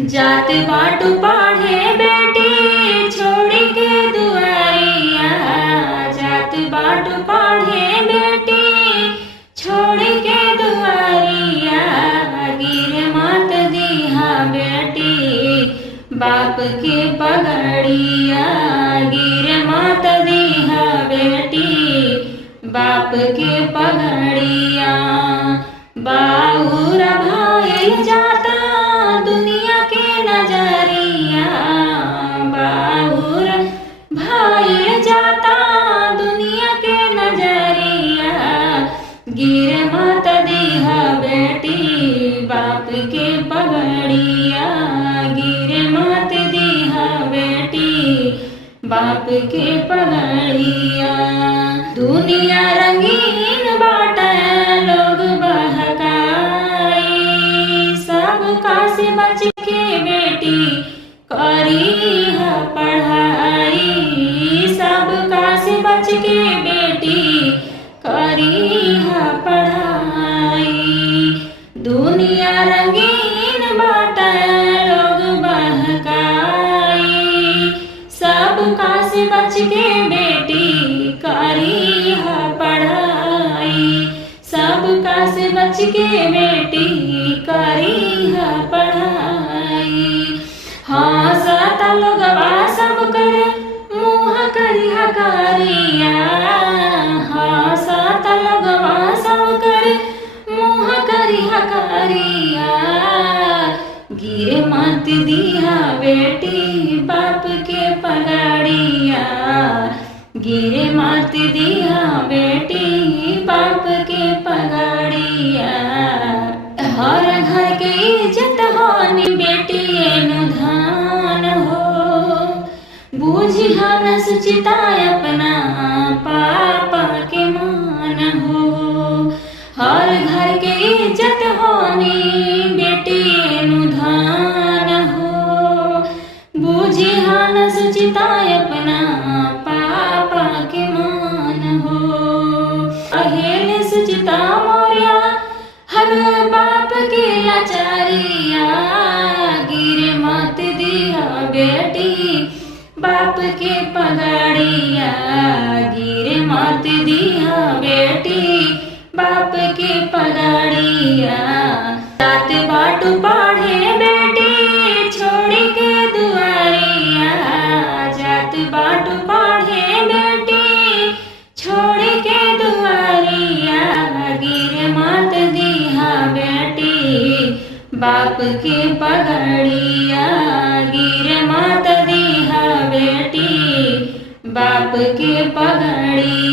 जात बाटू पढ़े बेटी छोड़ के दुआरिया, जात बाटू पढ़े बेटी छोड़ के दुआरिया। गिर मत दिहा बेटी बाप के पगड़िया, गिर मत दिहा बेटी बाप के पगड़िया। बाउर भाईल जाता दुनिया के नजरिया, बाउर भाईल जाता दुनिया के नजरिया। गिर मत दिहा बेटी बाप के पगड़िया, गिर मत दिहा बेटी बाप के पगड़िया। दुनिया रंगीन बाटे लोग बहकाई, सब का से बच के बेटी करी है पढ़ाई, सब का से बच के बेटी करी है पढ़ाई। दुनिया रंगीन बाटे लोग बहकाई, सब का से बच के बेटी करी है पढ़ाई, सब का से बच के बेटी करी है पढ़ाई। हाँ साता लोगवा सब कर मुँह करी हकारिया, हाँ साता लोगवा सब कर मुँह करी हकारिया। गिर मत दिहा बेटी बाप के पगड़िया, गिर मत दिहा बेटी बाप के पगड़िया। हर घर के इज्जत होनी बेटी एनु धान हो, बूझिहा न सुचिता अपना पापा के मान हो। हर घर के इज्जत होनी बेटी एनु धान हो, बूझिहा न सुचिता अपना पापा के मान हो। अहेल सुचिता मोरिया हर बाप के लाचारिया, गिर मत दिहा बेटी बाप के पगड़िया, गिर मत दिहा बेटी बाप के पगड़िया। जात बाटू पढ़े बेटी छोड़ के दुआरिया, जात बाटू पढ़े बेटी छोड़ के दुआरिया। गिर मत दिहा बेटी बाप के पगड़िया, गिर मत दिहा बेटी बाप के पगड़िया।